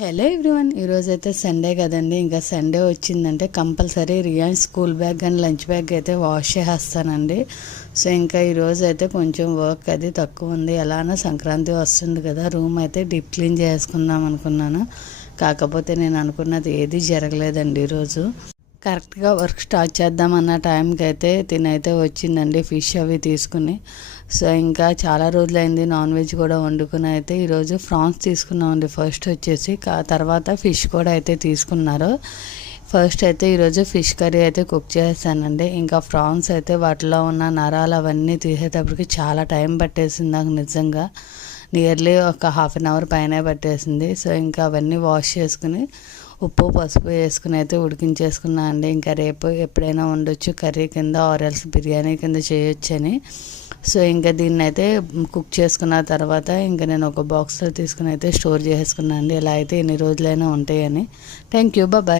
Hello everyone ఈరోజు అయితే Sunday కదండి. ఇంకా సండే వచ్చిందంటే compulsory Ryan school bag and lunch bag అయితే వాష్ చేసేస్తానండి సో ఇంకా ఈరోజు అయితే కొంచెం వర్క్ అది తక్కువ ఉంది. ఎలానో సంక్రాంతి వస్తుంది కదా. రూమ్ అయితే డీప్ క్లీన్ చేసుకుందాం అనుకున్నాను. కాకపోతే నేను అనుకున్నది ఏది జరగలేదండి ఈరోజు కరెక్ట్గా వర్క్ స్టార్ట్ చేద్దామన్న టైంకి అయితే తినైతే వచ్చిందండి ఫిష్ అవి తీసుకుని. సో ఇంకా చాలా రోజులైంది నాన్ వెజ్ కూడా వండుకుని అయితే ఈరోజు ఫ్రాన్స్ తీసుకున్నామండి ఫస్ట్ వచ్చేసి. తర్వాత ఫిష్ కూడా అయితే తీసుకున్నారు. ఫస్ట్ అయితే ఈరోజు ఫిష్ కర్రీ అయితే కుక్ చేస్తానండి ఇంకా ఫ్రాన్స్ అయితే వాటిలో ఉన్న నరాలు అవన్నీ తీసేటప్పటికి చాలా టైం పట్టేసింది నాకు నిజంగా. నియర్లీ ఒక హాఫ్ అన్ అవర్ పైన పట్టేసింది. సో ఇంకా అవన్నీ వాష్ చేసుకుని ఉప్పు పసుపు వేసుకుని అయితే ఉడికించేసుకున్నా అండి. ఇంకా రేపు ఎప్పుడైనా ఉండొచ్చు కర్రీ కింద ఆరల్స్ బిర్యానీ కింద చేయొచ్చని. సో ఇంకా దీన్ని అయితే కుక్ చేసుకున్న తర్వాత ఇంకా నేను ఒక బాక్స్లో తీసుకుని అయితే స్టోర్ చేసుకున్నాను అండి. ఇలా అయితే ఎన్ని రోజులైనా ఉంటాయని. Thank you. బాయ్